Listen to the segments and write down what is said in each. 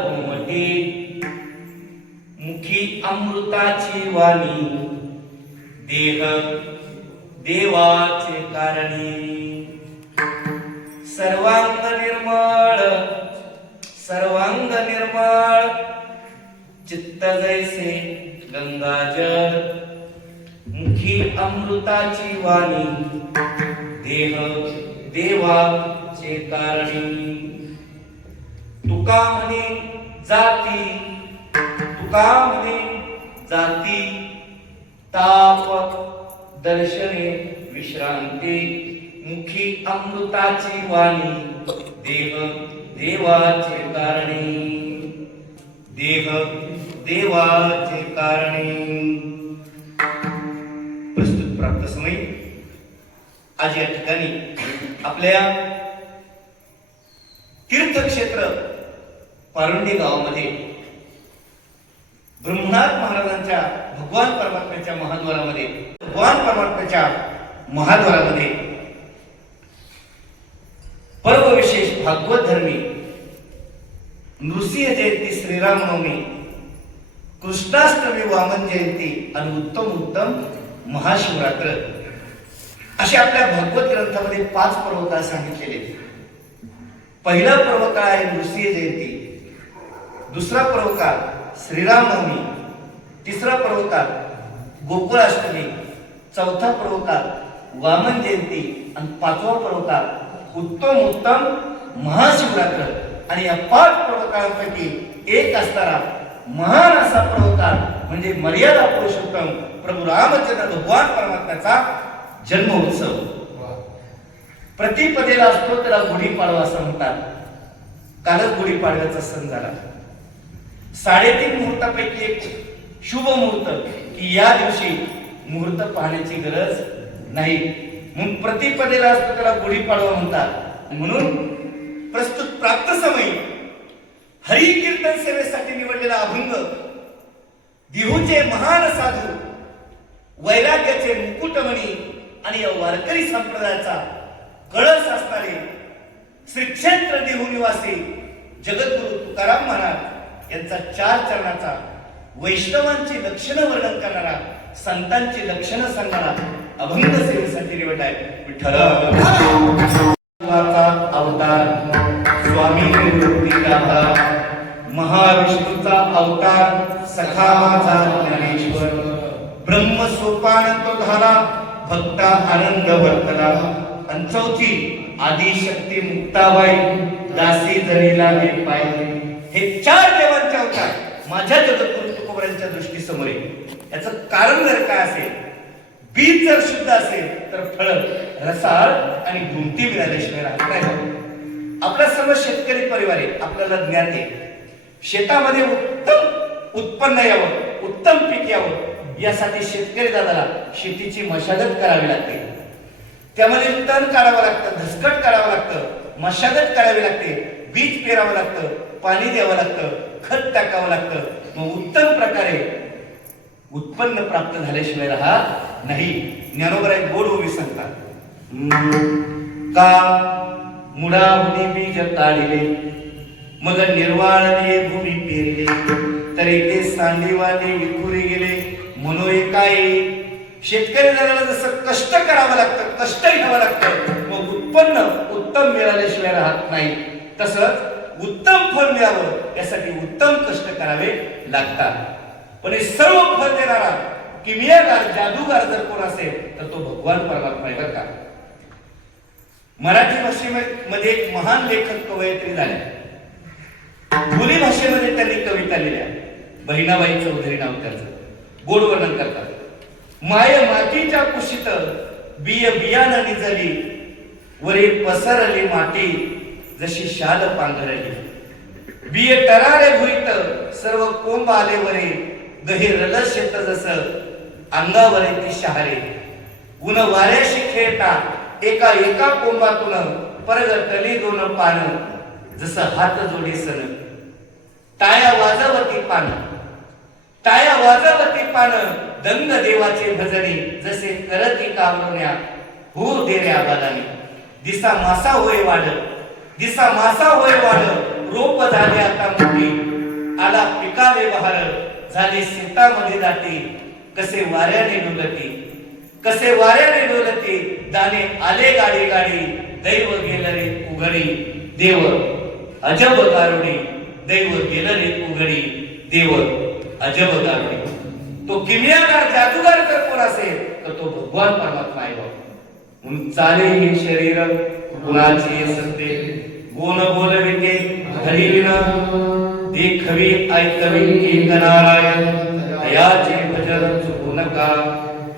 घुमटे, मुखी अमृताची वाणी, देह देवाचे कारणी. सर्वांग निर्मळ, सर्वांग निर्मळ, चित्त जैसे गंगाजळ. मुखी अमृताची वाणी, देह देवाचे कारणी. तुका म्हणे जाती, तुका म्हणे जाती, ताप दर्शने विश्रांती. मुखी अमृताची वाणी, देह देवाचे कारणी, देह देवाचे कारणी. प्रस्तुत प्राप्त समय आज या ठिकाणी आपल्या तीर्थक्षेत्र पारुंडी गावामध्ये ब्रह्मनाथ महाराजांच्या भगवान परमात्म्याच्या महाद्वारामध्ये, भगवान परमात्म्याच्या महाद्वारामध्ये पर्व विशेष भागवत धर्मी नृसिंह जयंती, श्रीरामनवमी, कृष्णाष्टमी, वामन जयंती आणि उत्तम उत्तम महाशिवरात्र असे आपल्या भागवत ग्रंथामध्ये 5 पर्वकाळ सांगितलेले. पहिला पर्वकाळ आहे नृसिंह जयंती, दुसरा पर्वकाळ श्रीरामनवमी, तिसरा पर्वकाळ गोकुळाष्टमी, चौथा पर्वकाळ वामन जयंती आणि 5वा पर्वकाळ उत्तम उत्तम महाशिवरात्र. आणि या 5 पर्वकाळांपैकी एक असणारा महान असा पर्वकाळ म्हणजे मर्यादा पुरुषोत्तम प्रभू रामचंद्र भगवान परमात्म्याचा जन्म उत्सव. प्रतिपदेला असतो त्याला गुढीपाडवा असं म्हणतात. कालच गुढीपाडव्याचा सण झाला. 3.5 मुहूर्तापैकी एक शुभ मुहूर्त की या दिवशी मुहूर्त पाहण्याची गरज नाही, म्हणून प्रतिपदेला असतो त्याला गुढीपाडवा म्हणतात. म्हणून प्रस्तुत प्राप्त समय हरी कीर्तन सेवेसाठी निवडलेला अभंग, दिहूचे महान साधू, वैराग्याचे मुकुटमणी आणि या वारकरी संप्रदायाचा कळस असणारे श्री क्षेत्र देहू निवासी जगद्गुरु तुकाराम महाराज यांचा 4 चरणाचा वैष्णवांची लक्षणं वर्णन करणारा, संतांची लक्षणं सांगणारा अभंग सेवेसाठी निवडलाय. विठ्ठल अवतार स्वामी निवृत्तीदाता, महाविष्णूचा अवतार सखा माझा ज्ञानेश्वर. ब्रह्म सोपान तो झाला, भक्ता आनंद वर्तला. आणि चौथी आदिशक्ती मुक्ताबाई, दासी जरीला हे पाय. हे 4 देवांचे अवतार माझ्या जगद्गुरु तुकोबरांच्या दृष्टीसमोर आहे. याचं कारण जर काय असेल, बीज जर शुद्ध असेल तर फळ रसाळ आणि गुंती मिळाल्याशिवाय राहत नाही. आपला सर्व शेतकरी परिवार आहे, आपल्याला ज्ञात आहे शेतामध्ये उत्तम उत्पन्न यावं, उत्तम पीक यावं यासाठी शेतकरी दादाला शेतीची मशागत करावी लागते. त्यामध्ये तण काढावं लागतं, धसकट काढावं लागतं, मशागत करावी लागते, बीज पेरावं लागतं, पाणी द्यावं लागतं, खत टाकावं लागतं. मग उत्तम प्रकारे उत्पन्न प्राप्त झाल्याशिवाय राहत नाही. ज्ञानोबा एक गोड ओवी सांगतात. का मुळाहुनी बीज काढले, मग निर्वाळले भूमी पेरले, तरी ते सांडीवाने विखुरी गेले. म्हणून काय शेतकरी जणांना जसं कष्ट करावं लागतं, कष्ट घ्यावं लागतं, मग उत्पन्न उत्तम मिळाल्याशिवाय राहत नाही. तसंच उत्तम फळ मिळावं यासाठी उत्तम कष्ट करावे लागतात. पण हे सर्व फळ देणारा किमयागार, जादूगार जर कोण असेल तर तो भगवान परमात्मा आहे बरं का. मराठी भाषेमध्ये एक महान लेखक कवयित्री झाल्या. बोली भाषेमध्ये त्यांनी कविता लिहिल्या. बहिणाबाई चौधरी नाव त्यांचं. गोड वर्णन करतात. माय मातीच्या कुशीत बिय बियाणं निजली, वरी पसरली माती जशी शाल पांघरली. बिय टरारे भुईत सर्व कोंब आले वरे, गहिरल शेत जसं अंगावरे ती शहारे. उन वाऱ्याशी खेळता एका एका कोंबातून परगटली 2 पान, जसं हात जोडी सन. टाया वाजवती पान, टाया वाजवती पान, दंग देवाचे भजनी, जसे करती कावरण्या हो देऱ्या बालानी. दिसा मासा होय वाढ, दिसा मासा होय वाढ, रोप झाले आता मोठी, पिकाले बहार झाली शेतामध्ये दाटी कसे वाऱ्याने डोलती कसे वाऱ्याने डोलती दाणे आले गाडी गाडी दैव गेलं रे उघडी देव अजब गारुडी दैव गेलं रे उघडी देव अजब गारुडी तो किमयागार जादूगार जर कोण असेल तर तो भगवान परमात्मा आहे म्हणून चाले हे शरीर गुणाचे सत्ते गुण बोलविते धरिलीन देखवी ऐकवी एक नारायण दयाचे भजन चुकू नका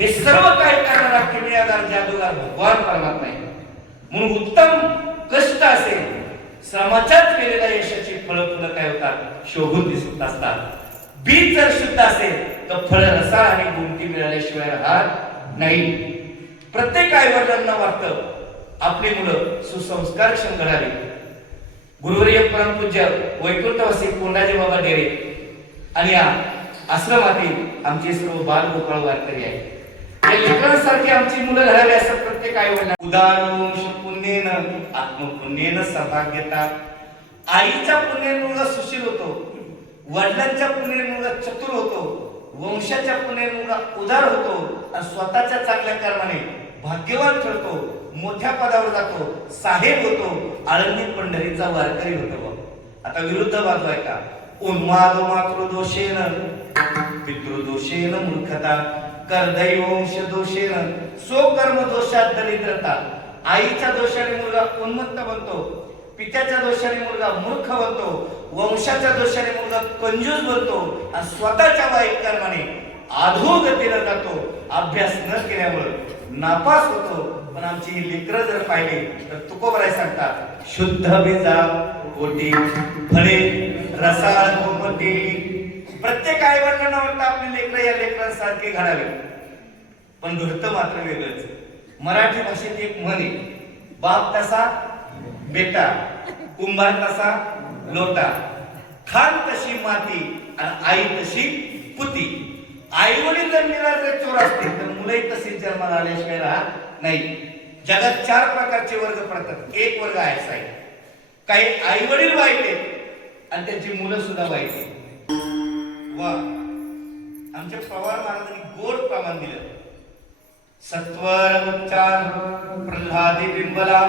हे सर्व काय करणारा किमयागार जादूगार भगवान परमात्मा आहे म्हणून उत्तम कष्ट असेल श्रमाच्याच केलेल्या यशाची फळं फुलं काय होतात शोभून दिसत असतात बीज जर शुद्ध असेल तर फळ रसाळ आणि गुंती मिळाल्याशिवाय राहत नाही प्रत्येक आई वडिलांना वाटतं आपली मुलं सुसंस्कारक्षम घडावी गुरुवर्य परमपूज्य वैकुंठवासी कोंडाजी बाबा डेरे आणि या आश्रमातील आमचे सर्व बाल गोपाळ वारकरी आहे या लेकरांसारखी आमची मुलं घडावी असं प्रत्येक आई वडिलांना उदाहरण पुण्येन आत्मपुण्येन सौभाग्यता आईच्या पुण्याने मुलगा सुशील होतो वडिलांच्या पुण्याने मुलगा चतुर होतो वंशाच्या पुण्याने मुलगा उदार होतो आणि स्वतःच्या चांगल्या कर्माने भाग्यवान ठरतो मोठ्या पदावर जातो साहेब होतो आळंदी पंढरीचा वारकरी होतो आता विरुद्ध बाजू आहे का उन्माद मातृदोषेन पितृदोषेन मूर्खता कर्दैवंश दोषेन स्वकर्म दोषात दरिद्रता आईच्या दोषाने मुलगा उन्मत्त बनतो पित्याच्या दोषाने मुलगा मूर्ख बनतो वंशाच्या दोषाने मुलगा कंजूस बनतो आणि स्वतःच्या वाईट कर्माने अधोगतीला जातो अभ्यास न केल्यामुळे नापास होतो पण आमची ही लेकरं जर पाहिली तर तुकोबराय सांगतात शुद्ध बीजा कोटी फळे रसाळ गोमटी प्रत्येक आई वडिलांना वाटतं आपली लेकरं या लेकरांसारखे घडावे पण घडतं मात्र वेगळंच मराठी भाषेत एक म्हण आहे बाप तसा बेटा कुंभार तसा लोटा खान तशी माती आणि आई तशी पुती आई वडील जर निराळे चोर असतील तर मुलंही तशीच जन्माला आल्याशिवाय राहत नाही जगात 4 प्रकारचे वर्ग पडतात एक वर्ग आहे काही आई वडील वाईट आहेत आणि त्यांची मुलं सुद्धा वाईट आहेत वा आमच्या पवार महाराजांनी गोड प्रमाण दिलं सत्वर उच्चार प्रल्हादी बिंबला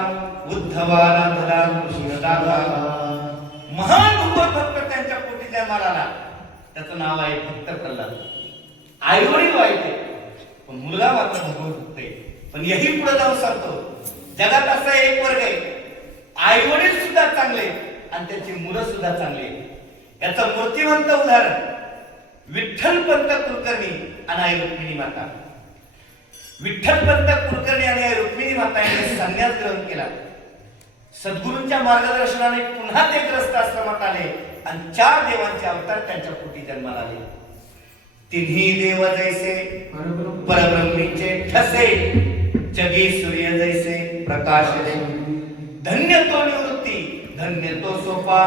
उद्धवाला धरा कृष्णदादा महान भक्त त्यांच्या पोटी जन्माला आला त्याचं नाव आहे भक्त प्रल्हाद आई वडील वाईट आहे पण मुलगा मात्र भगवत भक्त आहे पण यही पुढे जाऊन सांगतो जगात असा एक वर्ग आहे आई वडील सुद्धा चांगले आणि त्यांची मुलं सुद्धा चांगली याचं मूर्तिवंत उदाहरण विठ्ठलपंत कुलकर्णी आणि आई रुक्मिणी माता विठ्ठलपंत कुलकर्णी आणि आई रुक्मिणी माता यांनी संन्यास ग्रहण केला सद्गुरूंच्या मार्गदर्शनाने पुन्हा ते ग्रस्त आश्रमात आले आणि 4 देवांचे अवतार त्यांच्या पोटी जन्माला आले तिन्ही देव जैसे परब्रह्मीचे ठसे जगी सूर्य जैसे प्रकाश दे धन्य तो निवृत्ती धन्य तो सोपा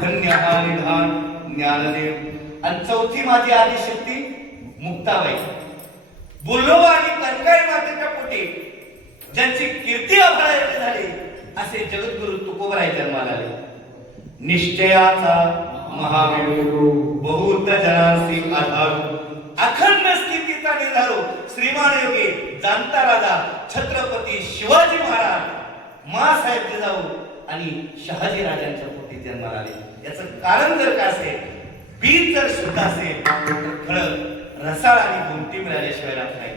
धन्य हा निधान ज्ञानदेव आणि चौथी माझी आदिशक्ती मुक्ताबाई बोलो आणि कनकाई मातेच्या पोटी ज्यांची कीर्ती अभयाची झाली असे जगद्गुरु तुकोबराय जन्माला आले निश्चयाचा महावीर बहुत जनांसी आधार अखंड स्थितीचा निर्धारो श्रीमान योगी जाणता राजा छत्रपती शिवाजी महाराज मासाहेब जिजाऊ आणि शहाजी राजांच्या पोटी जन्माला आले याचं कारण जर का असेल बीज जर शुद्ध असेल तर फळ रसाळ आणि गुंती मिळाल्याशिवाय राहत नाही